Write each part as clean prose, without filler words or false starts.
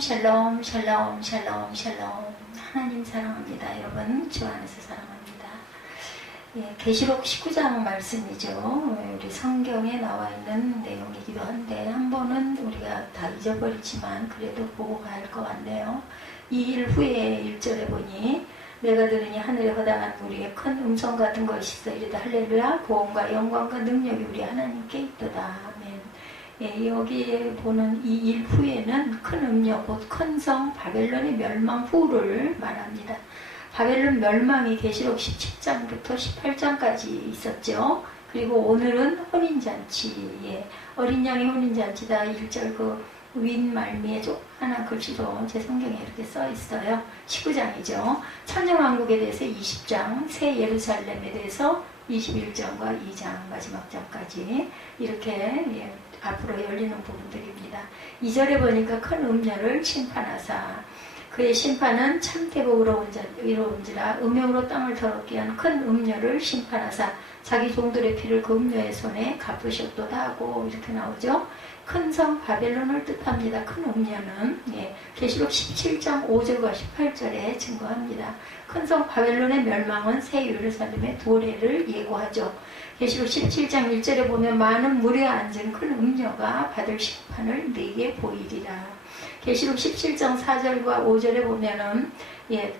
샬롬 샬롬 샬롬 샬롬. 하나님 사랑합니다. 여러분 주 안에서 사랑합니다. 예, 계시록 19장 말씀이죠. 우리 성경에 나와 있는 내용이기도 한데 한 번은 우리가 다 잊어버리지만 그래도 보고 가야 할 것 같네요. 이 일 후에 1절에 보니 내가 들으니 하늘에 허다한 우리의 큰 음성 같은 것이 있어 이르다 할렐루야 구원과 영광과 능력이 우리 하나님께 있도다. 아멘. 예, 여기에 보는 이 일 후에는 큰 음력 곧 큰 성 바벨론의 멸망 후를 말합니다. 바벨론 멸망이 계시록 17장부터 18장까지 있었죠. 그리고 오늘은 혼인잔치, 예, 어린 양의 혼인잔치다. 1절 그 윗말미에 조그마한 글씨로 제 성경에 이렇게 써 있어요. 19장이죠. 천년왕국에 대해서 20장, 새 예루살렘에 대해서 21장과 2장 마지막 장까지 이렇게 예, 앞으로 열리는 부분들입니다. 2절에 보니까 큰 음녀를 심판하사 그의 심판은 참되고 의로운지라 음욕으로 땅을 더럽게 한 큰 음녀를 심판하사 자기 종들의 피를 그 음녀의 손에 갚으셨도다 하고 이렇게 나오죠. 큰 성 바벨론을 뜻합니다. 큰 음녀는 예, 계시록 17장 5절과 18절에 증거합니다. 큰 성 바벨론의 멸망은 새 예루살렘의 도래를 예고하죠. 계시록 17장 1절에 보면 많은 물에 앉은 큰 음녀가 받을 심판을 내게 보이리라. 계시록 17장 4절과 5절에 보면은 예,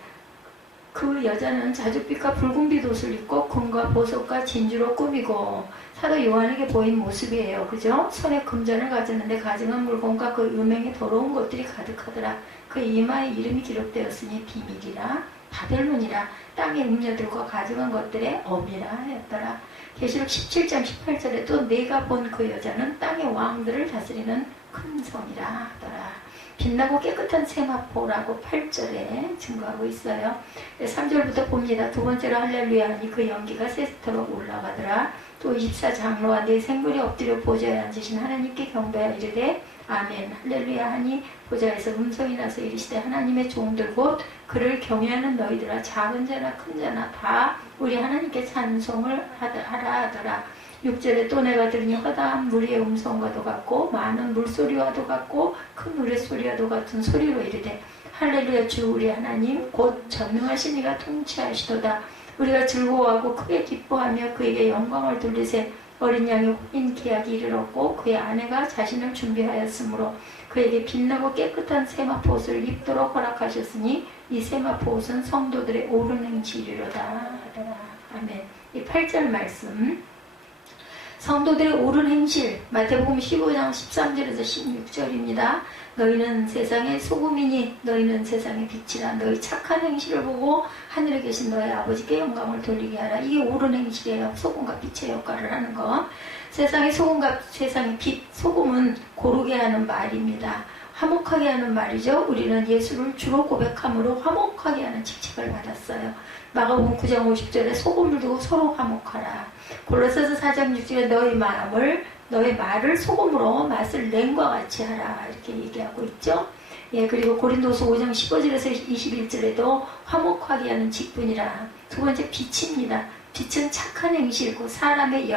그 여자는 자줏빛과 붉은빛 옷을 입고 금과 보석과 진주로 꾸미고 사도 요한에게 보인 모습이에요. 그죠? 손에 금전을 가졌는데 가증한 물건과 그 음행에 더러운 것들이 가득하더라. 그 이마에 이름이 기록되었으니 비밀이라 바벨론이라 땅의 음녀들과 가증한 것들의 어미라 하였더라. 계시록 17장 18절에 또 내가 본 그 여자는 땅의 왕들을 다스리는 큰 성이라 하더라. 빛나고 깨끗한 세마포라고 8절에 증거하고 있어요. 3절부터 봅니다. 두 번째로 할렐루야 하니 그 연기가 세스토록 올라가더라. 또 24장로와 내 생물이 엎드려 보좌에 앉으신 하나님께 경배하여 이르되 아멘 할렐루야 하니 보좌에서 음성이 나서 이르시되 하나님의 종들 곧 그를 경외하는 너희들아 작은 자나 큰 자나 다 우리 하나님께 찬송을 하라 하더라. 6절에 또 내가 들으니 허다한 무리의 음성과도 같고 많은 물소리와도 같고 큰 노랫소리와도 같은 소리로 이르되 할렐루야 주 우리 하나님 곧 전능하신 이가 통치하시도다. 우리가 즐거워하고 크게 기뻐하며 그에게 영광을 돌리세. 어린 양의 혼인 계약이 이르렀고 그의 아내가 자신을 준비하였으므로 그에게 빛나고 깨끗한 세마포 옷을 입도록 허락하셨으니 이 세마포 옷은 성도들의 옳은 행실이로다 하더라. 아멘. 이 8절 말씀 성도들의 옳은 행실 마태복음 15장 13절에서 16절입니다. 너희는 세상의 소금이니 너희는 세상의 빛이라. 너희 착한 행실을 보고 하늘에 계신 너희 아버지께 영광을 돌리게 하라. 이게 옳은 행실이에요. 소금과 빛의 역할을 하는 것. 세상의 소금과 세상의 빛. 소금은 고르게 하는 말입니다. 화목하게 하는 말이죠. 우리는 예수를 주로 고백함으로 화목하게 하는 직책을 받았어요. 마가복음 9장 50절에 소금을 두고 서로 화목하라. 골로새서 4장 6절에 너의 말을 소금으로 맛을 낸과 같이 하라. 이렇게 얘기하고 있죠. 예, 그리고 고린도서 5장 15절에서 21절에도 화목하게 하는 직분이라. 두 번째 빛입니다. 빛은 착한 행실고 사랑의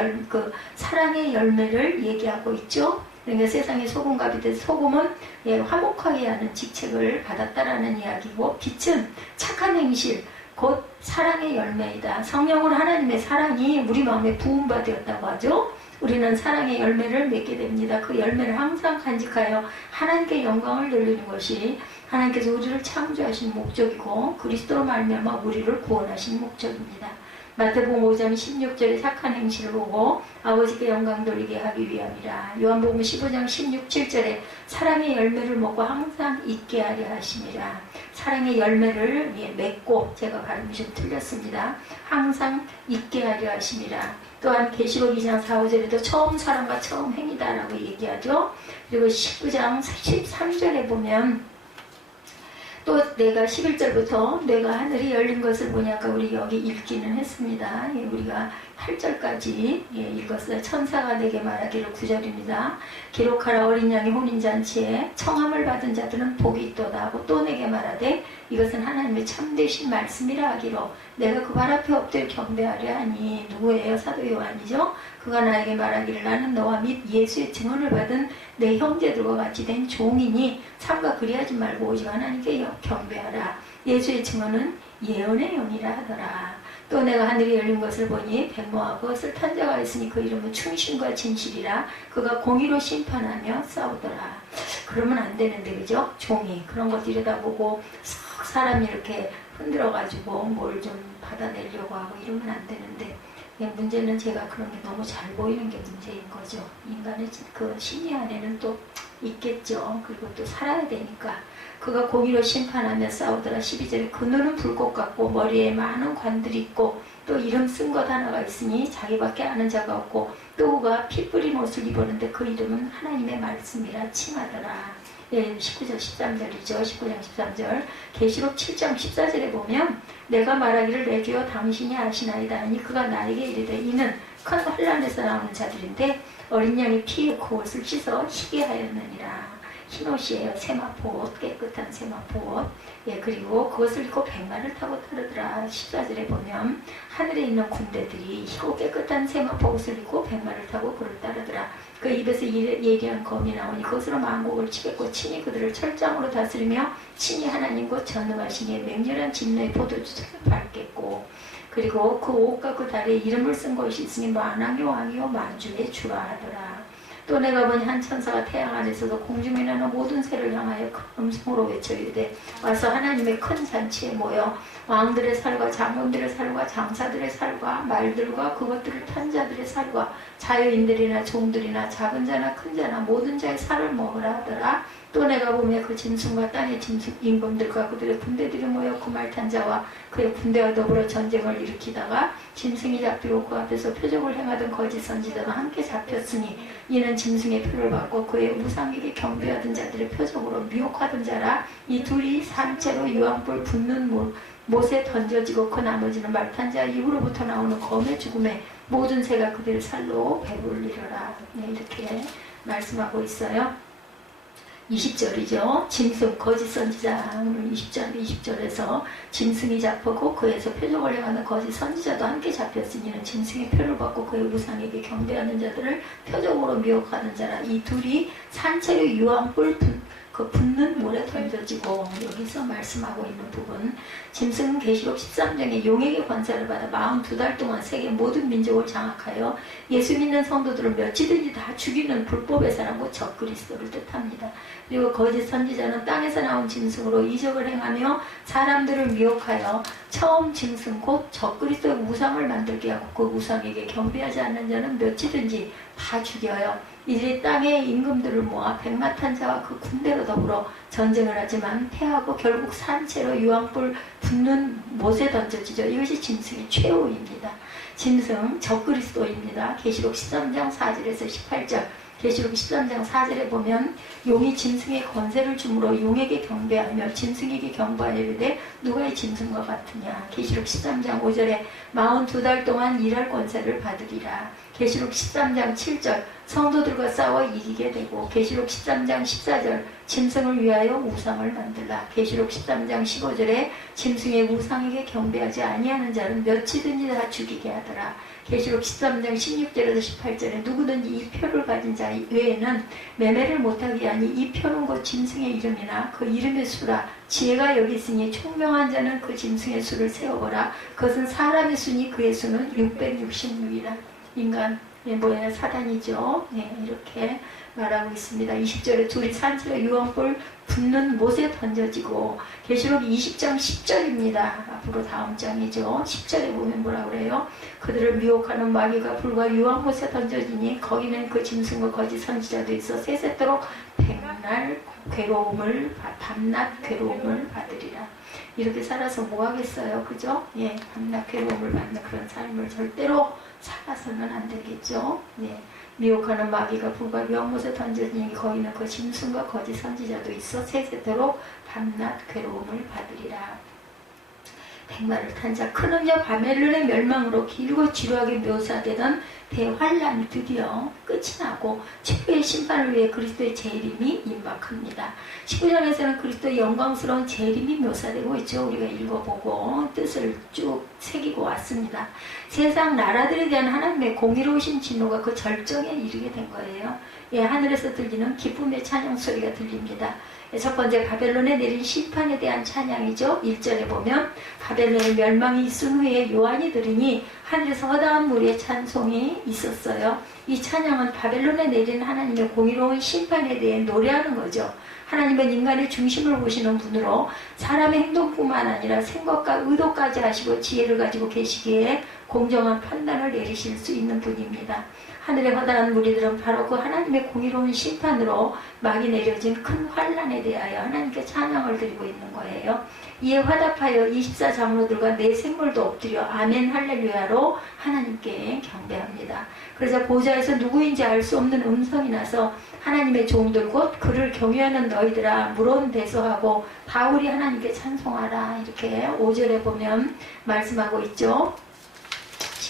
열매를 얘기하고 있죠. 그러니까 세상의 소금과 빛의 소금은 예, 화목하게 하는 직책을 받았다라는 이야기고 빛은 착한 행실 곧 사랑의 열매이다. 성령으로 하나님의 사랑이 우리 마음에 부음받았다고 하죠. 우리는 사랑의 열매를 맺게 됩니다. 그 열매를 항상 간직하여 하나님께 영광을 돌리는 것이 하나님께서 우리를 창조하신 목적이고 그리스도로 말미암아 우리를 구원하신 목적입니다. 마태복음 5장 16절에 착한 행실을 보고 아버지께 영광 돌리게 하기 위함이라. 요한복음 15장 16, 7절에 사랑의 열매를 먹고 항상 있게 하려 하심이라. 사랑의 열매를 맺고 제가 발음이 좀 틀렸습니다. 항상 있게 하려 하심이라. 또한 계시록 2장 4, 5절에도 처음 사랑과 처음 행위다라고 얘기하죠. 그리고 19장 13절에 보면 또 내가 11절부터 내가 하늘이 열린 것을 보니 아까 우리 여기 읽기는 했습니다. 우리가 8절까지 읽었어요. 천사가 내게 말하기를 9절입니다. 기록하라 어린 양의 혼인잔치에 청함을 받은 자들은 복이 있도다 하고 또 내게 말하되 이것은 하나님의 참되신 말씀이라 하기로 내가 그 발 앞에 엎드려 경배하려 하니 누구예요? 사도 요한이죠. 그가 나에게 말하기를 나는 너와 및 예수의 증언을 받은 내 형제들과 같이 된 종이니 삼가 그리하지 말고 오직 하나님께 경배하라. 예수의 증언은 예언의 영이라 하더라. 또 내가 하늘이 열린 것을 보니 백모하고 것을 탄 자가 있으니 그 이름은 충신과 진실이라. 그가 공의로 심판하며 싸우더라. 그러면 안 되는데 그죠? 종이 그런 것 들여다보고 썩 사람이 이렇게 흔들어가지고 뭘 좀 받아내려고 하고 이러면 안 되는데, 문제는 제가 그런 게 너무 잘 보이는 게 문제인 거죠. 인간의 그 심리 안에는 또 있겠죠. 그리고 또 살아야 되니까. 그가 공의로 심판하며 싸우더라. 12절에 그 눈은 불꽃 같고 머리에 많은 관들이 있고 또 이름 쓴 것 하나가 있으니 자기밖에 아는 자가 없고 또 그가 피 뿌린 옷을 입었는데 그 이름은 하나님의 말씀이라 칭하더라. 19절 13절이죠. 19장 13절. 계시록 7장 14절에 보면 내가 말하기를 내 주여 당신이 아시나이다 하니 그가 나에게 이르되 이는 큰 환란에서 나오는 자들인데 어린 양의 피에 그 옷을 씻어 희게 하였느니라. 흰옷이에요. 세마포옷, 깨끗한 세마포옷. 그리고 그것을 입고 백마를 타고 따르더라. 14절에 보면 하늘에 있는 군대들이 희고 깨끗한 세마포옷을 입고 백마를 타고 그를 따르더라. 그 입에서 예리한 검이 나오니 그것으로 만국을 치겠고 친히 그들을 철장으로 다스리며 친히 하나님 곧 전능하시니 맹렬한 진노의 포도주를 밟겠고, 그리고 그 옷과 그 다리에 이름을 쓴 것이 있으니 만왕의 왕이요 만주의 주라 하더라. 또 내가 보니 한 천사가 태양 안에서도 공중에 나는 모든 새를 향하여 큰 음성으로 외쳐 이르되 와서 하나님의 큰 잔치에 모여 왕들의 살과 장군들의 살과 장사들의 살과 말들과 그것들을 탄 자들의 살과 자유인들이나 종들이나 작은 자나 큰 자나 모든 자의 살을 먹으라 하더라. 또 내가 보며 그 짐승과 땅의 짐승 임금들과 그들의 군대들이 모여 그 말 탄 자와 그의 군대와 더불어 전쟁을 일으키다가 짐승이 잡히고 그 앞에서 표적을 행하던 거짓 선지자가 함께 잡혔으니 이는 짐승의 표를 받고 그의 우상에게 경배하던 자들의 표적으로 미혹하던 자라. 이 둘이 산채로 유황불 붙는 못에 던져지고 그 나머지는 말탄 자 입으로부터 나오는 검의 죽음에 모든 새가 그들 살로 배불리려라. 이렇게 말씀하고 있어요. 20절이죠. 짐승 거짓 선지자 20절에서 짐승이 잡히고 그에서 표적을 행하는 거짓 선지자도 함께 잡혔으니 이는 짐승의 표를 받고 그의 우상에게 경배하는 자들을 표적으로 미혹하는 자라. 이 둘이 산채로 유황불 붙는 물에 던져지고, 여기서 말씀하고 있는 부분, 짐승은 계시록 13장에 용에게 권세를 받아 42달 동안 세계 모든 민족을 장악하여 예수 믿는 성도들을 며칠든지 다 죽이는 불법의 사람과 적그리스도를 뜻합니다. 그리고 거짓 선지자는 땅에서 나온 짐승으로 이적을 행하며 사람들을 미혹하여 처음 짐승 곧 적그리스도의 우상을 만들게 하고 그 우상에게 경배하지 않는 자는 며칠든지 다 죽여요. 이들이 땅의 임금들을 모아 백마 탄 자와 그 군대로 더불어 전쟁을 하지만 패하고 결국 산채로 유황불 붙는 못에 던져지죠. 이것이 짐승의 최후입니다. 짐승 적그리스도입니다. 계시록 13장 4절에서 18절. 계시록 13장 4절에 보면 용이 짐승의 권세를 주므로 용에게 경배하며 짐승에게 경배하여 이르되 누가 이 짐승과 같으냐. 계시록 13장 5절에 42달 동안 일할 권세를 받으리라. 계시록 13장 7절 성도들과 싸워 이기게 되고, 계시록 13장 14절 짐승을 위하여 우상을 만들라. 계시록 13장 15절에 짐승의 우상에게 경배하지 아니하는 자는 며칠든지 다 죽이게 하더라. 계시록 13장 16절에서 18절에 누구든지 이 표를 가진 자 외에는 매매를 못하게 하니 이 표는 곧 짐승의 이름이나 그 이름의 수라. 지혜가 여기 있으니 총명한 자는 그 짐승의 수를 세어보라. 그것은 사람의 수니 그의 수는 666이라. 인간 뭐야 사단이죠. 이렇게 말하고 있습니다. 20절에 둘이 산채로 유황불 붙는 못에 던져지고, 계시록 20장 10절입니다. 앞으로 다음 장이죠. 10절에 보면 뭐라 그래요? 그들을 미혹하는 마귀가 불과 유황못에 던져지니 거기는 그 짐승과 거짓 선지자도 있어 세세토록 백날 괴로움을 밤낮 괴로움을 받으리라. 이렇게 살아서 뭐 하겠어요, 그죠? 밤낮 괴로움을 받는 그런 삶을 절대로 살아서는 안 되겠죠. 미혹하는 마귀가 불과 유황못에 던져지니 거기는 그 짐승과 거짓 선지자도 있어 세세토록 밤낮 괴로움을 받으리라. 백마를 탄 자 큰 음녀 바벨론의 멸망으로 길고 지루하게 묘사되던 대환란이 드디어 끝이 나고 최후의 심판을 위해 그리스도의 재림이 임박합니다. 19장에서는 그리스도의 영광스러운 재림이 묘사되고 있죠. 우리가 읽어보고 뜻을 쭉 새기고 왔습니다. 세상 나라들에 대한 하나님의 공의로우신 진노가 그 절정에 이르게 된 거예요. 예, 하늘에서 들리는 기쁨의 찬양 소리가 들립니다. 첫 번째 바벨론에 내린 심판에 대한 찬양이죠. 1절에 보면 바벨론의 멸망이 있은 후에 요한이 들으니 하늘에서 허다한 무리의 찬송이 있었어요. 이 찬양은 바벨론에 내린 하나님의 공의로운 심판에 대해 노래하는 거죠. 하나님은 인간의 중심을 보시는 분으로 사람의 행동뿐만 아니라 생각과 의도까지 하시고 지혜를 가지고 계시기에 공정한 판단을 내리실 수 있는 분입니다. 하늘의 허다한 무리들은 바로 그 하나님의 공의로운 심판으로 막이 내려진 큰 환란에 대하여 하나님께 찬양을 드리고 있는 거예요. 이에 화답하여 24장로들과 내 생물도 엎드려 아멘 할렐루야로 하나님께 경배합니다. 그러자 보좌에서 누구인지 알 수 없는 음성이 나서 하나님의 종들 곧 그를 경외하는 너희들아 물론대소하고 바울이 하나님께 찬송하라, 이렇게 5절에 보면 말씀하고 있죠.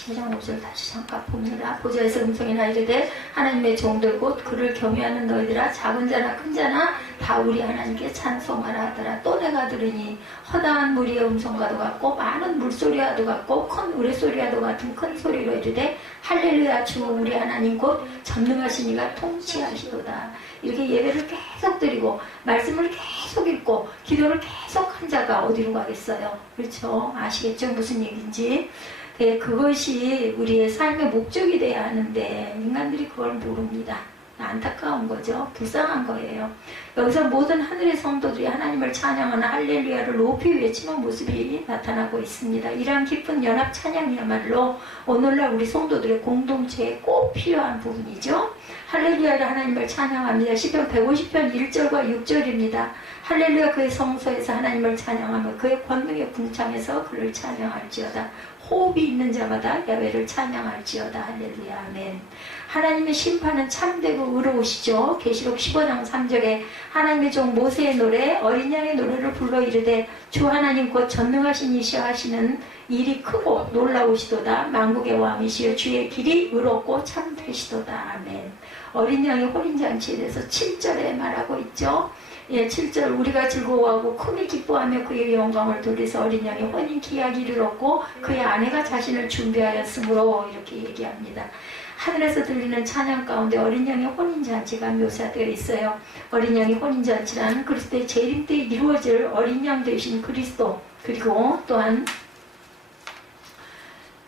15장 5절 다시 잠깐 봅니다. 보좌에서 음성이 나 이르되 하나님의 종들 곧 그를 경외하는 너희들아 작은 자나 큰 자나 다 우리 하나님께 찬송하라 하더라. 또 내가 들으니 허다한 무리의 음성과도 같고 많은 물소리와도 같고 큰 우레소리와도 같은 큰 소리로 이르되 할렐루야 주 우리 하나님 곧 전능하신 이가 통치하시도다. 이렇게 예배를 계속 드리고 말씀을 계속 읽고 기도를 계속 한 자가 어디로 가겠어요? 그렇죠? 아시겠죠? 무슨 얘기인지. 네, 그것이 우리의 삶의 목적이 돼야 하는데 인간들이 그걸 모릅니다. 안타까운 거죠. 불쌍한 거예요. 여기서 모든 하늘의 성도들이 하나님을 찬양하는 할렐루야를 높이 외치는 모습이 나타나고 있습니다. 이러한 깊은 연합 찬양이야말로 오늘날 우리 성도들의 공동체에 꼭 필요한 부분이죠. 할렐루야를 하나님을 찬양합니다. 시편 150편 1절과 6절입니다. 할렐루야 그의 성소에서 하나님을 찬양하며 그의 권능의 궁창에서 그를 찬양할지어다. 호흡이 있는 자마다 야훼를 찬양할지어다. 할렐루야 아멘. 하나님의 심판은 참되고 의로우시죠. 계시록 15장 3절에 하나님의 종 모세의 노래 어린 양의 노래를 불러 이르되 주 하나님 곧 전능하신 이시여 하시는 일이 크고 놀라우시도다. 만국의 왕이시여 주의 길이 의롭고 참되시도다. 아멘. 어린 양의 혼인잔치에 대해서 7절에 말하고 있죠. 예, 7절 우리가 즐거워하고 크게 기뻐하며 그의 영광을 돌려서 어린 양의 혼인 기약이 이르렀고 그의 아내가 자신을 준비하였으므로 이렇게 얘기합니다. 하늘에서 들리는 찬양 가운데 어린 양의 혼인잔치가 묘사되어 있어요. 어린 양의 혼인잔치란 그리스도의 재림 때 이루어질 어린 양 되신 그리스도, 그리고 또한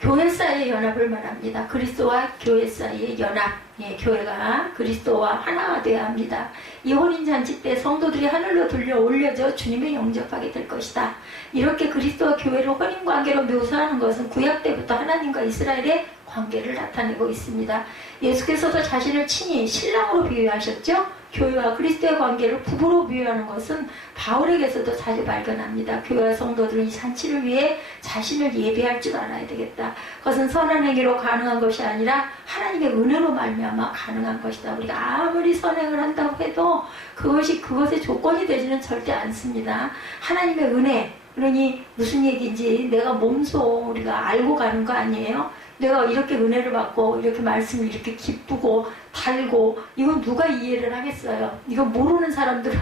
교회 사이의 연합을 말합니다. 그리스도와 교회 사이의 연합. 예, 교회가 그리스도와 하나가 되어야 합니다. 이 혼인잔치 때 성도들이 하늘로 들려 올려져 주님을 영접하게 될 것이다. 이렇게 그리스도와 교회를 혼인관계로 묘사하는 것은 구약 때부터 하나님과 이스라엘의 관계를 나타내고 있습니다. 예수께서도 자신을 친히 신랑으로 비유하셨죠. 교회와 그리스도의 관계를 부부로 비유하는 것은 바울에게서도 자주 발견합니다. 교회와 성도들은 이 잔치를 위해 자신을 예배할 줄 알아야 되겠다. 그것은 선한 행위로 가능한 것이 아니라 하나님의 은혜로 말미암아 가능한 것이다. 우리가 아무리 선행을 한다고 해도 그것의 조건이 되지는 절대 않습니다. 하나님의 은혜, 그러니 무슨 얘기인지 내가 몸소 우리가 알고 가는 거 아니에요? 내가 이렇게 은혜를 받고 이렇게 말씀이 이렇게 기쁘고 달고 이건 누가 이해를 하겠어요? 이거 모르는 사람들은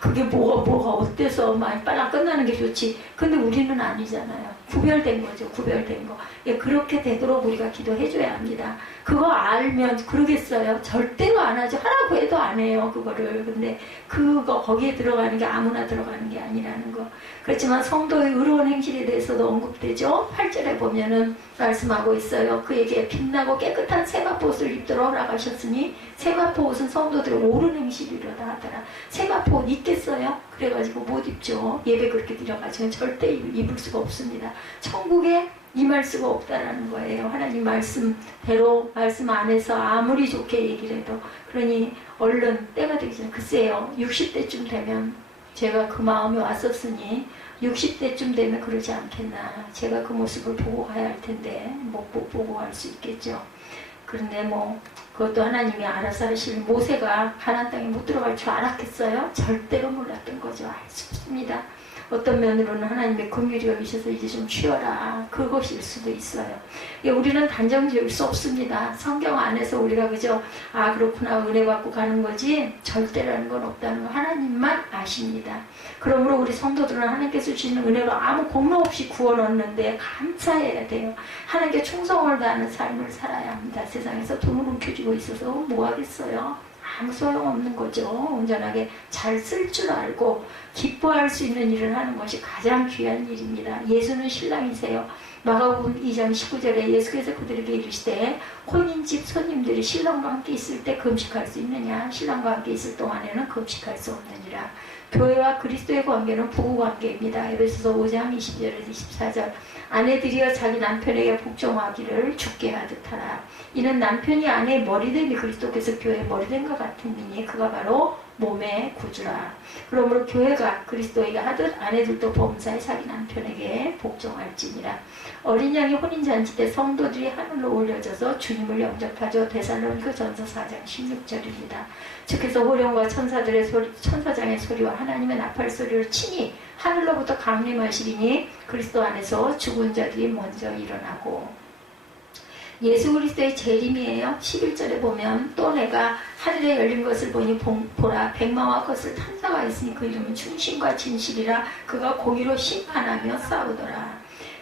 그게 뭐가 어때서 많이 빨라 끝나는 게 좋지. 근데 우리는 아니잖아요. 구별된 거죠. 구별된 거. 예, 그렇게 되도록 우리가 기도해줘야 합니다. 그거 알면 그러겠어요? 절대로 안 하죠. 하라고 해도 안 해요. 그거를. 근데 거기에 들어가는 게 아무나 들어가는 게 아니라는 거. 그렇지만 성도의 의로운 행실에 대해서도 언급되죠. 8절에 보면은 말씀하고 있어요. 그에게 빛나고 깨끗한 세마포 옷을 입도록 허락하셨으니 세마포 옷은 성도들의 옳은 행실이로다 하더라. 세마포 옷 입겠어요? 그래가지고 못 입죠. 예배 그렇게 드려가지고 절대 입을 수가 없습니다. 천국에 임할 수가 없다라는 거예요. 하나님 말씀대로 말씀 안에서 아무리 좋게 얘기를 해도. 그러니 얼른 때가 되기 전에 글쎄요. 60대쯤 되면 제가 그 마음이 왔었으니 60대쯤 되면 그러지 않겠나. 제가 그 모습을 보고 가야 할 텐데 못 보고 갈 수 있겠죠. 그런데 그것도 하나님이 알아서 하실. 모세가 가나안 땅에 못 들어갈 줄 알았겠어요? 절대로 몰랐던 거죠. 알 수 없습니다. 어떤 면으로는 하나님의 긍휼이 여기셔서 이제 좀 쉬어라, 그것일 수도 있어요. 우리는 단정 지을 수 없습니다. 성경 안에서 우리가 그저 그렇구나 은혜 받고 가는 거지 절대라는 건 없다는 거 하나님만 아십니다. 그러므로 우리 성도들은 하나님께서 주시는 은혜로 아무 공로 없이 구원 얻는데 감사해야 돼요. 하나님께 충성을 다하는 삶을 살아야 합니다. 세상에서 돈을 움켜쥐고 있어서 뭐 하겠어요? 아무 소용없는 거죠. 온전하게 잘 쓸 줄 알고 기뻐할 수 있는 일을 하는 것이 가장 귀한 일입니다. 예수는 신랑이세요. 마가복음 2장 19절에 예수께서 그들에게 이르시되 혼인집 손님들이 신랑과 함께 있을 때 금식할 수 있느냐? 신랑과 함께 있을 동안에는 금식할 수 없느니라. 교회와 그리스도의 관계는 부부관계입니다. 에베소서 5장 20절에서 24절 아내들이여 자기 남편에게 복종하기를 주께 하듯 하라. 이는 남편이 아내의 머리됨이 그리스도께서 교회의 머리됨과 같은 이니 그가 바로 몸의 구주라. 그러므로 교회가 그리스도에게 하듯 아내들도 범사에 자기 남편에게 복종할지니라. 어린 양이 혼인잔치 때 성도들이 하늘로 올려져서 주님을 영접하죠. 데살로니가 전서 4장 16절입니다. 주께서 호령과 천사장의 소리와 하나님의 나팔 소리를 친히 하늘로부터 강림하시리니 그리스도 안에서 죽은 자들이 먼저 일어나고. 예수 그리스도의 재림이에요. 11절에 보면 또 내가 하늘에 열린 것을 보니 보라 백마와 것을 탄 자가 있으니 그 이름은 충신과 진실이라. 그가 공의로 심판하며 싸우더라.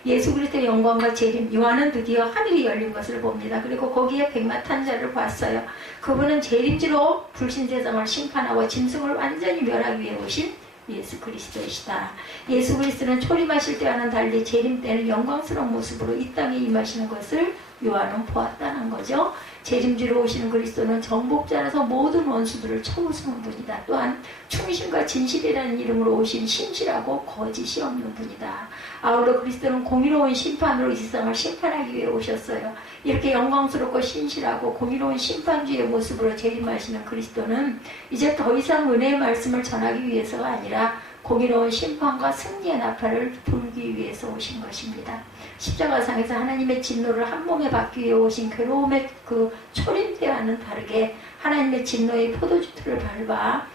예수 그리스도의 영광과 재림, 요한은 드디어 하늘이 열린 것을 봅니다. 그리고 거기에 백마 탄 자를 봤어요. 그분은 재림지로 불신세상을 심판하고 짐승을 완전히 멸하기 위해 오신 예수 그리스도이시다. 예수 그리스도는 초림하실 때와는 달리 재림 때는 영광스러운 모습으로 이 땅에 임하시는 것을 요한은 보았다는 거죠. 재림지로 오시는 그리스도는 정복자라서 모든 원수들을 쳐부수는 분이다. 또한 충신과 진실이라는 이름으로 오신 신실하고 거짓이 없는 분이다. 아울러 그리스도는 공의로운 심판으로 이 세상을 심판하기 위해 오셨어요. 이렇게 영광스럽고 신실하고 공의로운 심판주의 모습으로 재림하시는 그리스도는 이제 더 이상 은혜의 말씀을 전하기 위해서가 아니라 공의로운 심판과 승리의 나팔을 불기 위해서 오신 것입니다. 십자가상에서 하나님의 진노를 한 몸에 받기 위해 오신 괴로움의 그 초림 때와는 다르게 하나님의 진노의 포도주틀을 밟아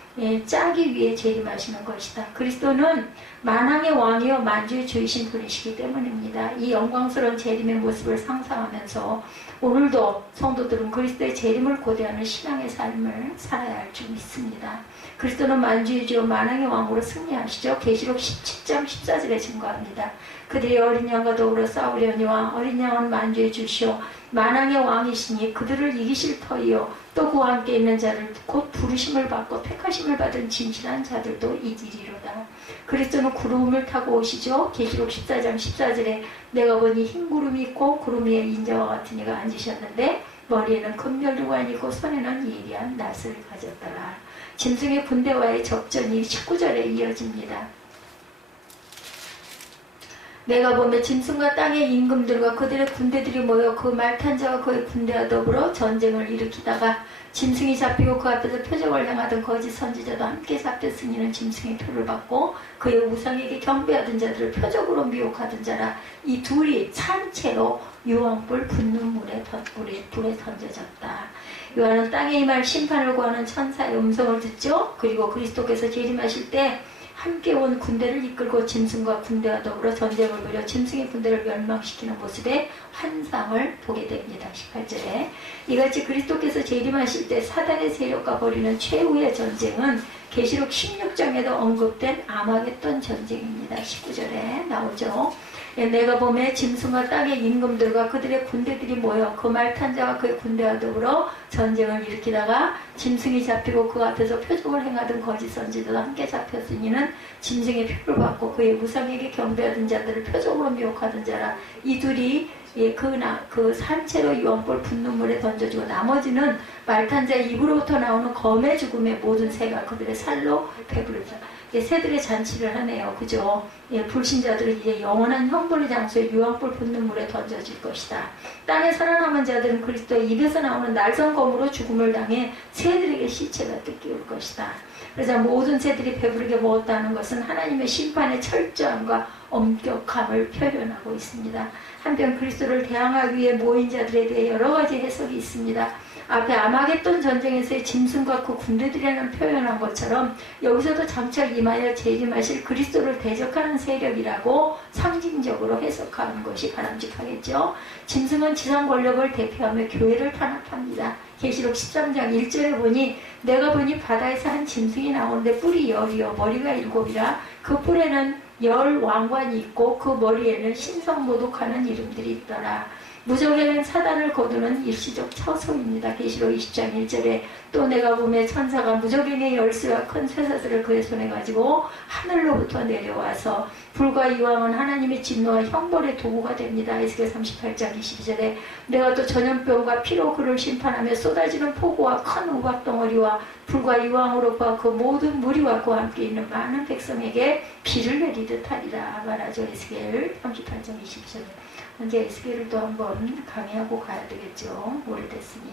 짜기 위해 재림하시는 것이다. 그리스도는 만왕의 왕이요 만주의 주이신 분이시기 때문입니다. 이 영광스러운 재림의 모습을 상상하면서 오늘도 성도들은 그리스도의 재림을 고대하는 신앙의 삶을 살아야 할 줄 믿습니다. 그리스도는 만주의 주요 만왕의 왕으로 승리하시죠. 계시록 17장 14절에 증거합니다. 그들이 어린 양과 더불어 싸우려니와 어린 양은 만주의 주시오 만왕의 왕이시니 그들을 이기실 터이요 또 그와 함께 있는 자를 곧 부르심을 받고 택하심을 받은 진실한 자들도 이기리로다. 그리스도는 구름을 타고 오시죠. 계시록 14장 14절에 내가 보니 흰 구름이 있고 구름 위에 인자와 같은 이가 앉으셨는데 머리에는 금면류관이 있고 손에는 예리한 낫을 가졌더라. 짐승의 군대와의 접전이 19절에 이어집니다. 내가 보면 짐승과 땅의 임금들과 그들의 군대들이 모여 그 말 탄 자와 그의 군대와 더불어 전쟁을 일으키다가 짐승이 잡히고 그 앞에서 표적을 행하던 거짓 선지자도 함께 잡혔으니 이는 짐승의 표를 받고 그의 우상에게 경배하던 자들을 표적으로 미혹하던 자라. 이 둘이 산채로 유황불 붙는 불에 던져졌다. 요한은 땅에 임할 심판을 구하는 천사의 음성을 듣죠. 그리고 그리스도께서 재림하실 때 함께 온 군대를 이끌고 짐승과 군대와 더불어 전쟁을 벌여 짐승의 군대를 멸망시키는 모습의 환상을 보게 됩니다. 18절에 이같이 그리스도께서 재림하실 때 사단의 세력과 벌이는 최후의 전쟁은 계시록 16장에도 언급된 아마겟돈 전쟁입니다. 19절에 나오죠. 내가 보매 짐승과 땅의 임금들과 그들의 군대들이 모여 그 말 탄 자와 그의 군대와 더불어 전쟁을 일으키다가 짐승이 잡히고 그 앞에서 표적을 행하던 거짓 선지자도 함께 잡혔으니는 짐승의 표를 받고 그의 우상에게 경배하던 자들을 표적으로 미혹하던 자라. 이 둘이 그 산채로 유황불 붙는 물에 던져주고 나머지는 말 탄 자의 입으로부터 나오는 검의 죽음의 모든 새가 그들의 살로 배부르다. 새들의 잔치를 하네요. 그죠? 불신자들은 이제 영원한 형벌의 장소에 유황불 붙는 물에 던져질 것이다. 땅에 살아남은 자들은 그리스도의 입에서 나오는 날성검으로 죽음을 당해 새들에게 시체가 뜯기울 것이다. 그래서 모든 새들이 배부르게 먹었다는 것은 하나님의 심판의 철저함과 엄격함을 표현하고 있습니다. 한편 그리스도를 대항하기 위해 모인 자들에 대해 여러 가지 해석이 있습니다. 앞에 아마겟돈 전쟁에서의 짐승과 그 군대들이라는 표현한 것처럼 여기서도 장차 임하여 재림하실 그리스도를 대적하는 세력이라고 상징적으로 해석하는 것이 바람직하겠죠. 짐승은 지상 권력을 대표하며 교회를 탄압합니다. 계시록 13장 1절에 보니 내가 보니 바다에서 한 짐승이 나오는데 뿔이 열이요 머리가 7이라 그 뿔에는 10 왕관이 있고 그 머리에는 신성모독하는 이름들이 있더라. 무적에는 사단을 거두는 일시적 처소입니다. 계시록 20장 1절에 또 내가 보매 천사가 무적행의 열쇠와 큰 쇠사슬을 그의 손에 가지고 하늘로부터 내려와서 불과 이왕은 하나님의 진노와 형벌의 도구가 됩니다. 에스겔 38장 22절에 내가 또 전염병과 피로 그를 심판하며 쏟아지는 폭우와 큰 우박덩어리와 불과 이왕으로 그 모든 무리와 그와 함께 있는 많은 백성에게 비를 내리듯 하리라 말하죠. 에스겔 38장 20절에 이제 에스겔을 또 한번 강의하고 가야 되겠죠. 오래됐으니.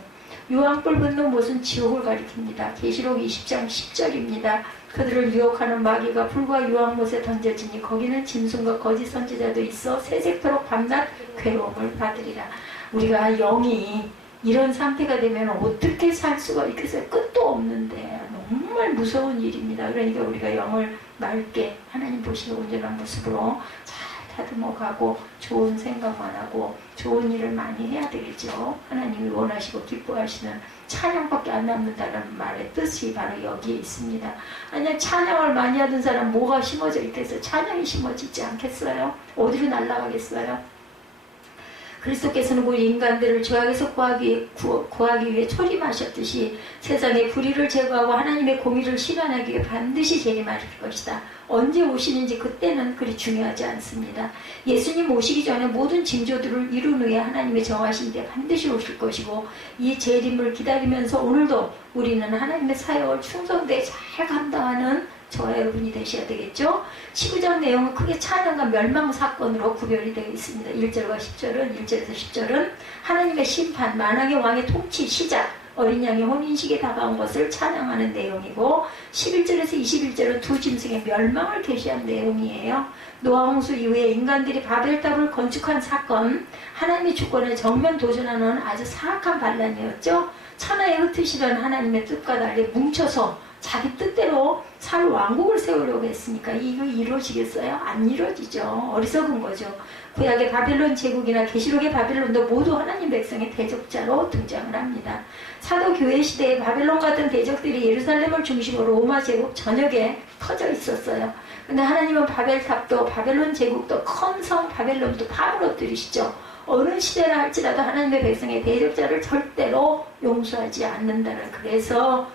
유황불 분노 못은 지옥을 가리킵니다. 계시록 20장 10절입니다. 그들을 유혹하는 마귀가 불과 유황못에 던져지니 거기는 짐승과 거짓 선지자도 있어 새색토록 밤낮 괴로움을 받으리라. 우리가 영이 이런 상태가 되면 어떻게 살 수가 있겠어요? 끝도 없는데 정말 무서운 일입니다. 그러니까 우리가 영을 맑게 하나님 보시는 온전한 모습으로 다듬어가고 좋은 생각만 하고 좋은 일을 많이 해야 되겠죠. 하나님이 원하시고 기뻐하시는 찬양밖에 안 남는다는 말의 뜻이 바로 여기에 있습니다. 아니 찬양을 많이 하던 사람 뭐가 심어져 있겠어요? 찬양이 심어지지 않겠어요? 어디로 날아가겠어요? 그리스도께서는 우리 인간들을 죄악에서 구하기 위해 초림하셨듯이 세상의 불의를 제거하고 하나님의 공의를 실현하기 위해 반드시 재림하실 것이다. 언제 오시는지 그때는 그리 중요하지 않습니다. 예수님 오시기 전에 모든 징조들을 이룬 후에 하나님의 정하신 때 반드시 오실 것이고 이 재림을 기다리면서 오늘도 우리는 하나님의 사역을 충성되게 잘 감당하는 저와 여러분이 되셔야 되겠죠. 19장 내용은 크게 찬양과 멸망 사건으로 구별이 되어 있습니다. 1절과 10절은 1절에서 10절은 하나님의 심판, 만왕의 왕의 통치 시작, 어린 양의 혼인식에 다가온 것을 찬양하는 내용이고 11절에서 21절은 두 짐승의 멸망을 계시한 내용이에요. 노아 홍수 이후에 인간들이 바벨탑을 건축한 사건, 하나님의 주권에 정면 도전하는 아주 사악한 반란이었죠. 천하에 흩으시던 하나님의 뜻과 달리 뭉쳐서 자기 뜻대로 살 왕국을 세우려고 했으니까 이거 이루어지겠어요? 안 이루어지죠. 어리석은 거죠. 구약의 바벨론 제국이나 계시록의 바벨론도 모두 하나님 백성의 대적자로 등장을 합니다. 사도교회 시대에 바벨론 같은 대적들이 예루살렘을 중심으로 로마 제국 전역에 퍼져 있었어요. 근데 하나님은 바벨탑도 바벨론 제국도 큰 성 바벨론도 다 무너뜨리시죠. 어느 시대나 할지라도 하나님의 백성의 대적자를 절대로 용서하지 않는다는, 그래서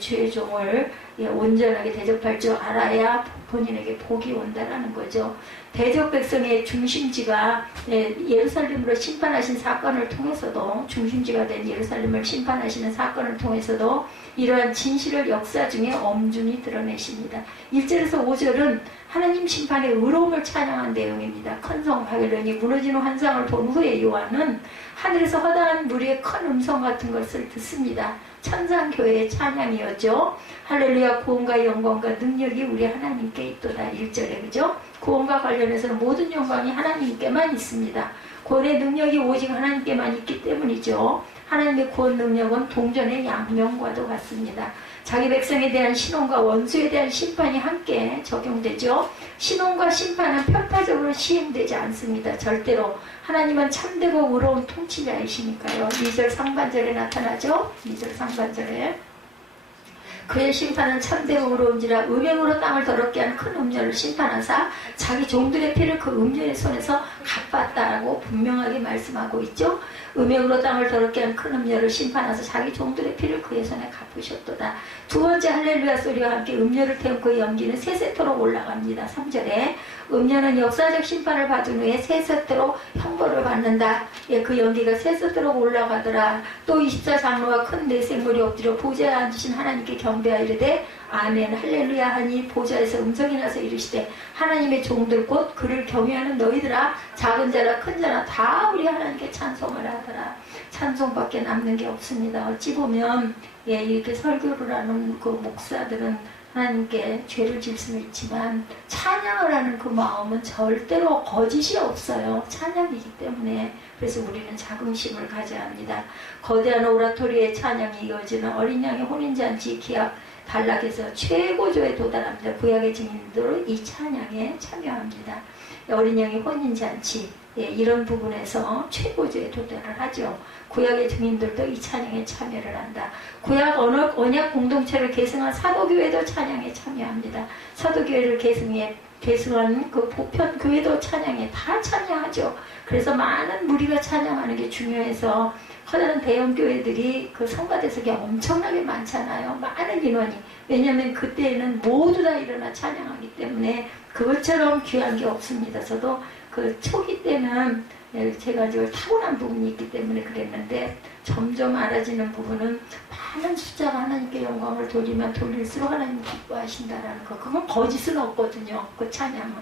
죄종을 온전하게 대접할 줄 알아야 본인에게 복이 온다라는 거죠. 대적 백성의 중심지가 예루살렘으로 심판하신 사건을 통해서도, 중심지가 된 예루살렘을 심판하시는 사건을 통해서도 이러한 진실을 역사 중에 엄중히 드러내십니다. 1절에서 5절은 하나님 심판의 의로움을 찬양한 내용입니다. 큰 성 바벨론이 무너지는 환상을 본 후에 요한은 하늘에서 허다한 무리의 큰 음성 같은 것을 듣습니다. 천상교회의 찬양이었죠. 할렐루야, 구원과 영광과 능력이 우리 하나님께 있도다. 1절에, 그죠? 구원과 관련해서는 모든 영광이 하나님께만 있습니다. 구원의 능력이 오직 하나님께만 있기 때문이죠. 하나님의 구원 능력은 동전의 양면과도 같습니다. 자기 백성에 대한 신원과 원수에 대한 심판이 함께 적용되죠. 신원과 심판은 편파적으로 시행되지 않습니다. 절대로. 하나님은 참되고 의로운 통치자이시니까요. 2절 상반절에 나타나죠. 2절 상반절에. 그의 심판은 참되고 의로운지라 음행으로 땅을 더럽게 한 큰 음녀를 심판하사 자기 종들의 피를 그 음녀의 손에서 갚았다라고 분명하게 말씀하고 있죠. 음행으로 땅을 더럽게 한 큰 음녀를 심판하사 자기 종들의 피를 그의 손에 갚으셨도다. 두 번째 할렐루야 소리와 함께 음녀를 태운 그의 연기는 세세토록 올라갑니다. 3절에 음녀는 역사적 심판을 받은 후에 세세토록 형벌을 받는다. 그 연기가 세세토록 올라가더라. 또 24장로와 큰 내생물이 엎드려 보좌에 앉으신 하나님께 경배하여 이르되 아멘 할렐루야 하니 보좌에서 음성이 나서 이르시되 하나님의 종들 곧 그를 경외하는 너희들아, 작은 자나 큰 자나 다 우리 하나님께 찬송을 하더라. 찬송밖에 남는 게 없습니다. 어찌 보면 이렇게 설교를 하는 그 목사들은 하나님께 죄를 질 수는 있지만 찬양을 하는 그 마음은 절대로 거짓이 없어요. 찬양이기 때문에. 그래서 우리는 자긍심을 가져야 합니다. 거대한 오라토리의 찬양이 이어지는 어린 양의 혼인잔치 기약 단락에서 최고조에 도달합니다. 구약의 증인들은 이 찬양에 참여합니다. 어린 양의 혼인잔치, 이런 부분에서 최고조에 도달을 하죠. 구약의 증인들도 이 찬양에 참여를 한다. 구약 언약 공동체를 계승한 사도교회도 찬양에 참여합니다. 사도교회를 계승한 그 보편교회도 찬양에 다 참여하죠. 그래서 많은 무리가 찬양하는 게 중요해서 커다란 대형교회들이 그 성가대석이 엄청나게 많잖아요. 많은 인원이. 왜냐하면 그때에는 모두 다 일어나 찬양하기 때문에 그것처럼 귀한 게 없습니다. 저도 그 초기 때는 제가 저 타고난 부분이 있기 때문에 그랬는데 점점 알아지는 부분은 많은 숫자가 하나님께 영광을 돌리면 돌릴수록 하나님 기뻐하신다라는 거. 그건 거짓은 없거든요. 그 찬양은.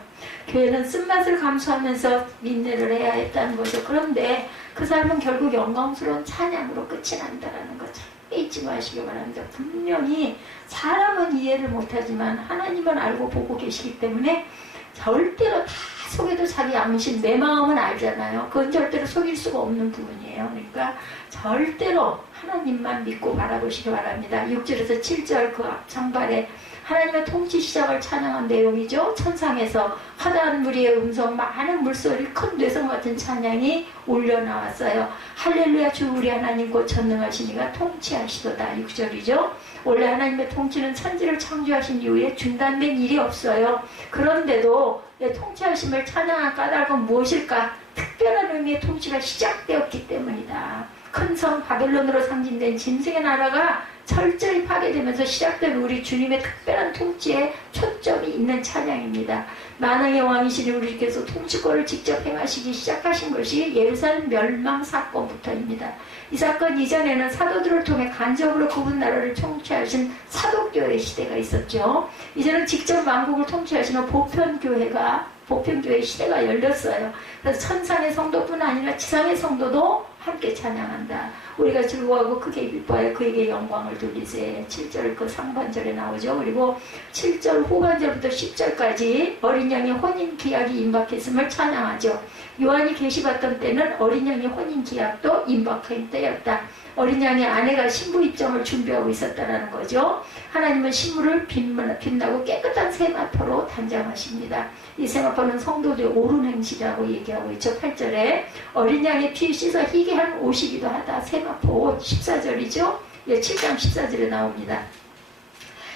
교회는 쓴맛을 감수하면서 인내를 해야 했다는 거죠. 그런데 그 삶은 결국 영광스러운 찬양으로 끝이 난다라는 거. 잊지 마시기 바랍니다. 분명히 사람은 이해를 못하지만 하나님은 알고 보고 계시기 때문에 절대로 다 속에도 자기 양심, 내 마음은 알잖아요. 그건 절대로 속일 수가 없는 부분이에요. 그러니까 절대로 하나님만 믿고 바라보시기 바랍니다. 6절에서 7절 그 앞장발에 하나님의 통치 시작을 찬양한 내용이죠. 천상에서 화다한 무리의 음성, 많은 물소리, 큰 뇌성 같은 찬양이 울려 나왔어요. 할렐루야, 주 우리 하나님 곧 전능하시니가 통치하시도다. 6절이죠. 원래 하나님의 통치는 천지를 창조하신 이후에 중단된 일이 없어요. 그런데도 통치하심을 찬양한 까닭은 무엇일까? 특별한 의미의 통치가 시작되었기 때문이다. 큰 성 바벨론으로 상징된 짐승의 나라가 철저히 파괴되면서 시작된 우리 주님의 특별한 통치에 초점이 있는 찬양입니다. 만왕의 왕이신 우리께서 통치권을 직접 행하시기 시작하신 것이 예루살렘 멸망 사건부터입니다. 이 사건 이전에는 사도들을 통해 간접으로 그분 나라를 통치하신 사도교회 시대가 있었죠. 이제는 직접 만국을 통치하시는 보편교회 시대가 열렸어요. 그래서 천상의 성도뿐 아니라 지상의 성도도 함께 찬양한다. 우리가 즐거워하고 크게 기뻐하여 그에게 영광을 돌리세. 7절 그 상반절에 나오죠. 그리고 7절 후반절부터 10절까지 어린 양의 혼인 기약이 임박했음을 찬양하죠. 요한이 계시받던 때는 어린 양의 혼인 기약도 임박한 때였다. 어린 양의 아내가 신부 입장을 준비하고 있었다는 거죠. 하나님은 신부를 빛나고 깨끗한 세마포로 단장하십니다. 이 세마포는 성도들의 옳은 행실이라고 얘기하고 있죠. 8절에 어린 양의 피 씻어 희게 한 옷이기도 하다. 세마포 옷. 14절이죠. 7장 14절에 나옵니다.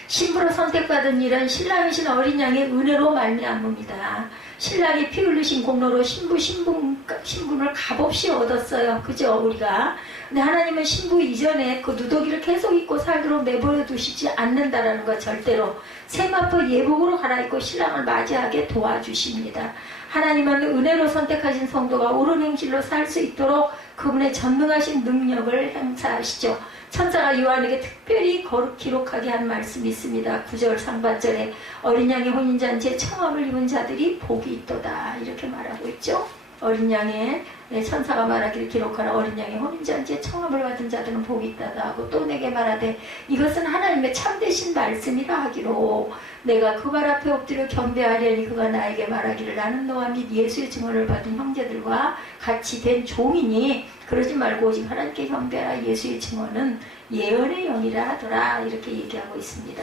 신부로 선택받은 일은 신랑이신 어린 양의 은혜로 말미암습니다. 신랑이 피 흘리신 공로로 신분을 값없이 얻었어요. 그죠, 우리가. 근데 하나님은 신부 이전에 그 누더기를 계속 입고 살도록 내버려 두시지 않는다라는 것. 절대로 세마포 예복으로 갈아입고 신랑을 맞이하게 도와주십니다. 하나님은 은혜로 선택하신 성도가 옳은 행실로 살 수 있도록 그분의 전능하신 능력을 행사하시죠. 천사가 요한에게 특별히 기록하게 한 말씀이 있습니다. 9절 상반절에 어린 양의 혼인잔치에 청함을 입은 자들이 복이 있도다. 이렇게 말하고 있죠. 어린 양의 천사가 말하기를 기록하라. 어린 양의 혼인잔치에 청함을 받은 자들은 복이 있다다 하고 또 내게 말하되 이것은 하나님의 참되신 말씀이라 하기로 내가 그 발 앞에 엎드려 경배하려니 그가 나에게 말하기를 나는 너와 및 예수의 증언을 받은 형제들과 같이 된 종이니 그러지 말고 오직 하나님께 경배하라. 예수의 증언은 예언의 영이라 하더라. 이렇게 얘기하고 있습니다.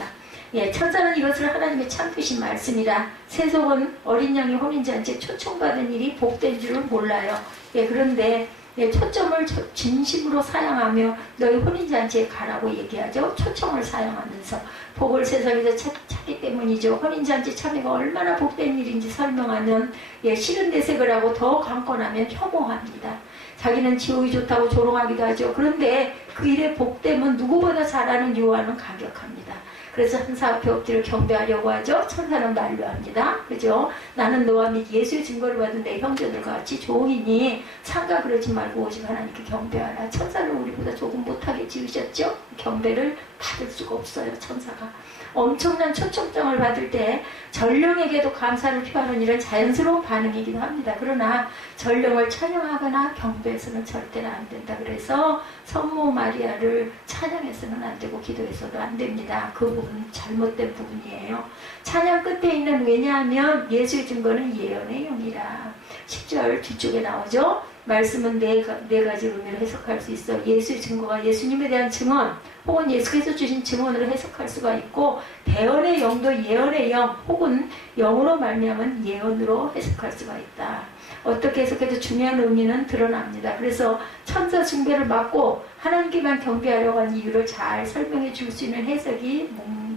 천사는 이것을 하나님의 참되신 말씀이라 세속은 어린 양의 혼인잔치에 초청받은 일이 복된 줄을 몰라요. 그런데 초점을 진심으로 사용하며 너희 혼인잔치에 가라고 얘기하죠. 초청을 사용하면서 복을 세상에서 찾기 때문이죠. 혼인잔치 참여가 얼마나 복된 일인지 설명하면 싫은 대색을 하고 더 강권하면 혐오합니다. 자기는 지옥이 좋다고 조롱하기도 하죠. 그런데 그 일의 복됨은 누구보다 잘 아는 요한은 가격합니다. 그래서 천사 앞에 엎드려 경배하려고 하죠. 천사는 만류합니다. 그죠? 나는 너와 및 예수의 증거를 받은 내 형제들과 같이 종이니 상가 그러지 말고 오직 하나님께 경배하라. 천사를 우리보다 조금 못하게 지으셨죠? 경배를 받을 수가 없어요. 천사가 엄청난 초청장을 받을 때 전령에게도 감사를 표하는 일은 자연스러운 반응이기도 합니다. 그러나 전령을 찬양하거나 경배해서는 절대로 안 된다. 그래서 성모 마리아를 찬양해서는 안 되고 기도해서도 안 됩니다. 그 부분은 잘못된 부분이에요. 찬양 끝에 있는 왜냐하면 예수의 증거는 예언의 영이라. 10절 뒤쪽에 나오죠. 말씀은 네 가지 의미로 해석할 수 있어. 예수의 증거가 예수님에 대한 증언 혹은 예수께서 주신 증언으로 해석할 수가 있고, 대언의 영도 예언의 영 혹은 영으로 말미암은 예언으로 해석할 수가 있다. 어떻게 해석해도 중요한 의미는 드러납니다. 그래서 천사 숭배를 막고 하나님께만 경배하려고 하는 이유를 잘 설명해 줄 수 있는 해석이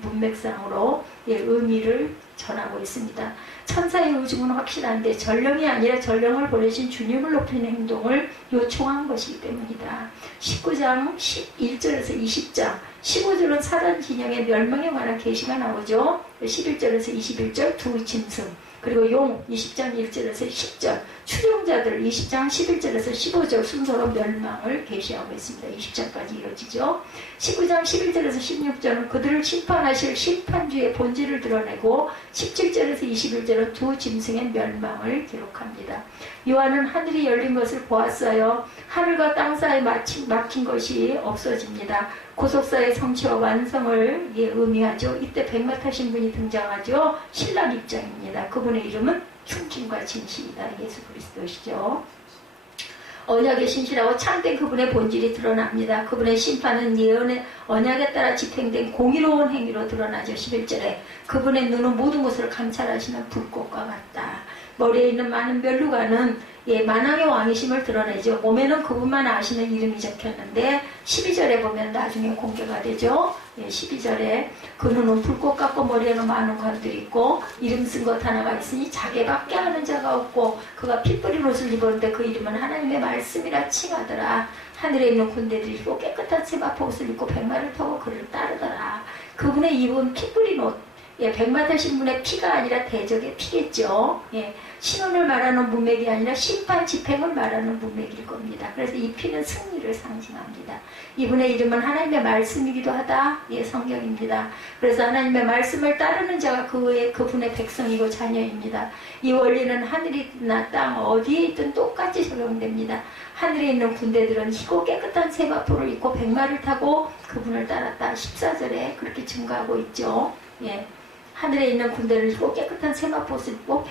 문맥상으로 의미를 전하고 있습니다. 천사의 의중은 확실한데 전령이 아니라 전령을 보내신 주님을 높이는 행동을 요청한 것이기 때문이다. 19장 11절에서 20장 15절은 사단 진영의 멸망에 관한 계시가 나오죠. 11절에서 21절 두 짐승, 그리고 용 20장 1절에서 10절, 추종자들 20장 11절에서 15절 순서로 멸망을 계시하고 있습니다. 20장까지 이루어지죠. 19장 11절에서 16절은 그들을 심판하실 심판주의 본질을 드러내고, 17절에서 21절은 두 짐승의 멸망을 기록합니다. 요한은 하늘이 열린 것을 보았어요. 하늘과 땅 사이에 막힌 것이 없어집니다. 구속사의 성취와 완성을 의미하죠. 이때 백마 타신 분이 등장하죠. 신랑 입장입니다. 그분의 이름은 충신과 진실이다. 예수 그리스도시죠. 언약의 신실하고 참된 그분의 본질이 드러납니다. 그분의 심판은 예언의 언약에 따라 집행된 공의로운 행위로 드러나죠. 11절에 그분의 눈은 모든 것을 감찰하시는 불꽃과 같다. 머리에 있는 많은 멸루관은 만왕의 왕이심을 드러내죠. 몸에는 그분만 아시는 이름이 적혔는데 12절에 보면 나중에 공개가 되죠. 12절에 그 눈은 불꽃 같고 머리에는 많은 관들이 있고 이름 쓴 것 하나가 있으니 자기밖에 아는 자가 없고 그가 피 뿌린 옷을 입었는데 그 이름은 하나님의 말씀이라 칭하더라. 하늘에 있는 군대들이 입고 깨끗한 세마포 옷을 입고 백마를 타고 그를 따르더라. 그분의 입은 피 뿌린 옷, 백마 타신 분의 피가 아니라 대적의 피겠죠. 신원을 말하는 문맥이 아니라 심판 집행을 말하는 문맥일 겁니다. 그래서 이 피는 승리를 상징합니다. 이분의 이름은 하나님의 말씀이기도 하다. 성경입니다. 그래서 하나님의 말씀을 따르는 자가 그분의 백성이고 자녀입니다. 이 원리는 하늘이나 땅 어디에 있든 똑같이 적용됩니다. 하늘에 있는 군대들은 희고 깨끗한 세마포를 입고 백마를 타고 그분을 따랐다. 14절에 그렇게 증거하고 있죠. 하늘에 있는 군대를 입고 깨끗한 세마포옷을 입고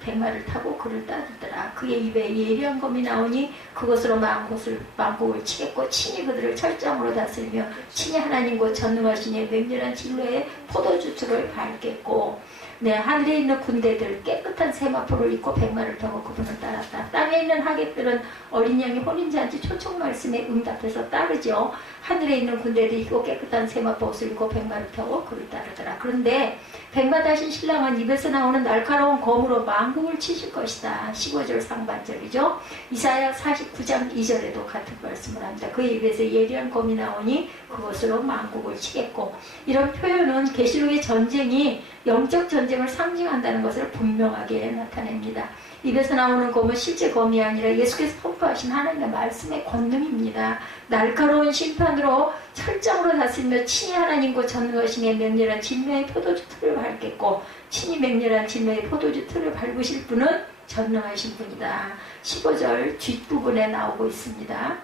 백마를 타고 그를 따르더라. 그의 입에 예리한 검이 나오니 그것으로 만국을 치겠고 친히 그들을 철장으로 다스리며 친히 하나님 곧 전능하시니 맹렬한 진로의 포도주틀을 밟겠고, 하늘에 있는 군대들 깨끗한 세마포를 입고 백마를 타고 그분을 따랐다. 땅에 있는 하객들은 어린 양이 혼인잔치 초청 말씀에 응답해서 따르죠. 하늘에 있는 군대들이 입고 깨끗한 세마포 옷을 입고 백마를 타고 그를 따르더라. 그런데 백마 다신 신랑은 입에서 나오는 날카로운 검으로 만국을 치실 것이다. 15절 상반절이죠. 이사야 49장 2절에도 같은 말씀을 합니다. 그의 입에서 예리한 검이 나오니 그것으로 만국을 치겠고, 이런 표현은 계시록의 전쟁이 영적 전쟁을 상징한다는 것을 분명하게 나타냅니다. 입에서 나오는 검은 실제 검이 아니라 예수께서 선포하신 하나님의 말씀의 권능입니다. 날카로운 심판으로 철장으로 다스리며 친히 하나님과 전능하시니 맹렬한 진노의 포도주 틀을 밟겠고, 친히 맹렬한 진노의 포도주 틀을 밟으실 분은 전능하신 분이다. 15절 뒷부분에 나오고 있습니다.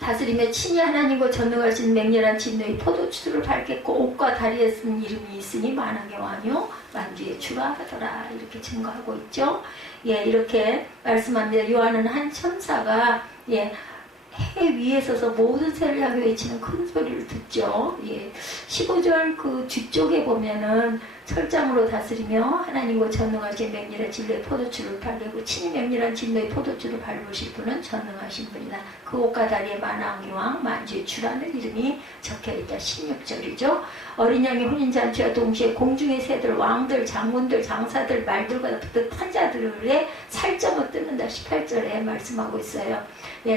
다스리며 친히 하나님과 전능하신 맹렬한 진노의 포도주를 밟겠고 옷과 다리에 쓴 이름이 있으니 만왕의 왕이요 만주의 주라 하더라. 이렇게 증거하고 있죠. 이렇게 말씀합니다. 요한은 한 천사가 해 위에 서서 모든 새를 향해 외치는 큰 소리를 듣죠. 15절 그 뒤쪽에 보면은 철장으로 다스리며 하나님과 전능하신 맹렬한 진노의 포도주를 밟고 친히 맹렬한 진노의 포도주를 밟으실 분은 전능하신 분이다. 그 옷과 다리에 만왕의 왕 만주의 주라는 이름이 적혀있다. 16절이죠. 어린 양의 혼인잔치와 동시에 공중의 새들, 왕들, 장군들, 장사들, 말들과 붙은 탄자들의 살점을 뜯는다. 18절에 말씀하고 있어요.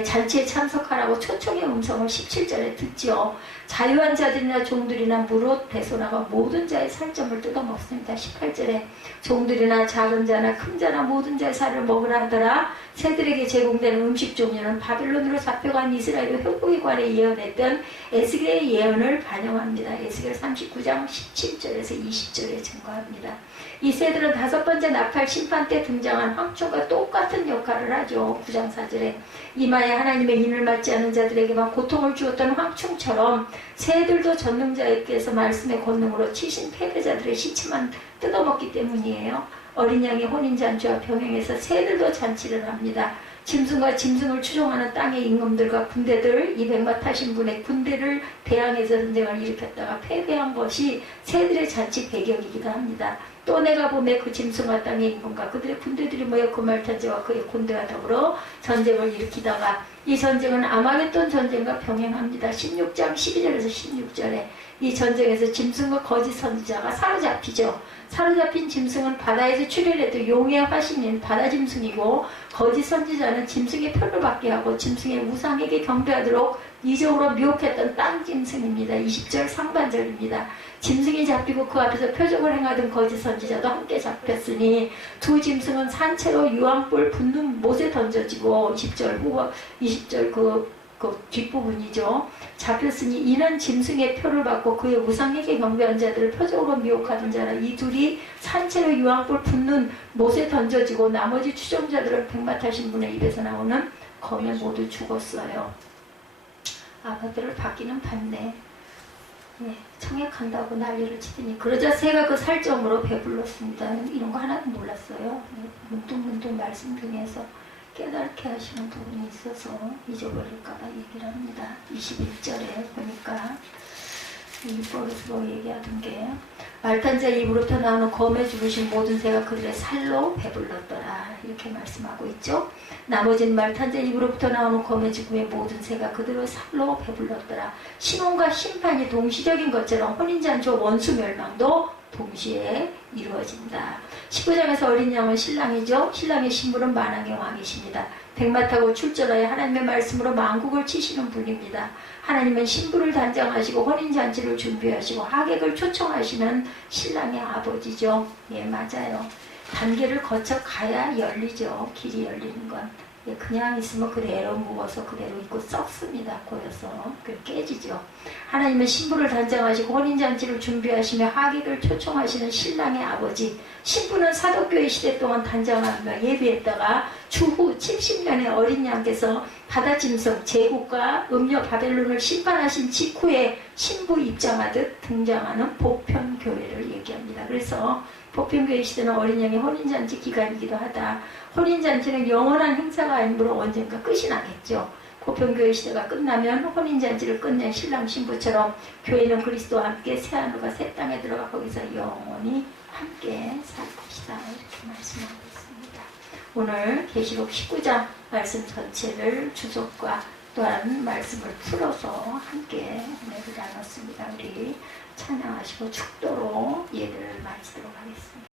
잔치에 참석하라고 초청의 음성을 17절에 듣죠. 자유한 자들이나 종들이나 무릇 배소나가 모든 자의 살점을 뜯는다. 뜯어먹습니다. 18절에 종들이나 작은 자나 큰 자나 모든 자의 살을 먹으라 하더라. 새들에게 제공되는 음식 종류는 바벨론으로 잡혀간 이스라엘 회복에 관해 예언했던 에스겔의 예언을 반영합니다. 에스겔 39장 17절에서 20절에 증거합니다. 이 새들은 다섯 번째 나팔 심판 때 등장한 황초가 똑같은 역할을 하죠. 9장 4절에 이마에 하나님의 인을 맞지 않은 자들에게만 고통을 주었던 황충처럼 새들도 전능자에게서 말씀의 권능으로 치신 패배자들의 시체만 뜯어먹기 때문이에요. 어린 양의 혼인잔치와 병행해서 새들도 잔치를 합니다. 짐승과 짐승을 추종하는 땅의 임금들과 군대들, 이 백마 타신 분의 군대를 대항해서 전쟁을 일으켰다가 패배한 것이 새들의 잔치 배경이기도 합니다. 또 내가 보매 그 짐승과 땅의 임금과 그들의 군대들이 모여 그말탄자와 그의 군대와 더불어 전쟁을 일으키다가 이 전쟁은 아마겟돈 전쟁과 병행합니다. 16장 12절에서 16절에 이 전쟁에서 짐승과 거짓 선지자가 사로잡히죠. 사로잡힌 짐승은 바다에서 출현해도 용의 화신인 바다 짐승이고 거짓 선지자는 짐승의 표를 받게 하고 짐승의 우상에게 경배하도록 이적으로 미혹했던 땅 짐승입니다. 20절 상반절입니다. 짐승이 잡히고 그 앞에서 표적을 행하던 거짓 선지자도 함께 잡혔으니 두 짐승은 산채로 유황불 붙는 못에 던져지고 20절 그 뒷부분이죠. 잡혔으니 이는 짐승의 표를 받고 그의 우상에게 경배한 자들을 표적으로 미혹하던 자라. 이 둘이 산채로 유황불 붙는 못에 던져지고 나머지 추종자들은 백마 타신 분의 입에서 나오는 검에 모두 죽었어요. 아버지를 받기는 받네. 네, 청약한다고 난리를 치더니 그러자 새가 그 살점으로 배불렀습니다. 이런 거 하나도 몰랐어요. 문득문득 말씀 중에서 깨닫게 하시는 부분이 있어서 잊어버릴까봐 얘기를 합니다. 21절에 보니까 일버릇으로 얘기하던 게 말탄자 입으로부터 나오는 검에 죽으신 모든 새가 그들의 살로 배불렀더라 이렇게 말씀하고 있죠. 나머지는 말탄자 입으로부터 나오는 검에 죽음의 모든 새가 그들의 살로 배불렀더라. 신혼과 심판이 동시적인 것처럼 혼인잔치와 원수 멸망도 동시에 이루어진다. 19장에서 어린 양은 신랑이죠. 신랑의 신분은 만왕의 왕이십니다. 백마 타고 출전하여 하나님의 말씀으로 만국을 치시는 분입니다. 하나님은 신부를 단장하시고 혼인잔치를 준비하시고 하객을 초청하시는 신랑의 아버지죠. 예, 맞아요. 단계를 거쳐 가야 열리죠. 길이 열리는 건. 예, 그냥 있으면 그대로 무거워서 그대로 있고 썩습니다. 고여서. 깨지죠. 하나님은 신부를 단장하시고 혼인잔치를 준비하시며 하객을 초청하시는 신랑의 아버지. 신부는 사도교회 시대 동안 단장하며 예비했다가 추후 70년의 어린 양께서 바다짐승 제국과 음녀 바벨론을 심판하신 직후에 신부 입장하듯 등장하는 보편교회를 얘기합니다. 그래서 보편교회 시대는 어린 양의 혼인잔치 기간이기도 하다. 혼인잔치는 영원한 행사가 아니므로 언젠가 끝이 나겠죠. 보편교회 시대가 끝나면 혼인잔치를 끝낸 신랑 신부처럼 교회는 그리스도와 함께 새하늘과 새 땅에 들어가 거기서 영원히 함께 살 것이다. 이렇게 말씀하고 있습니다. 오늘 계시록 19장 말씀 전체를 주석과 또한 말씀을 풀어서 함께 은혜를 나눴습니다. 우리 찬양하시고 축도로 예배를 마치도록 하겠습니다.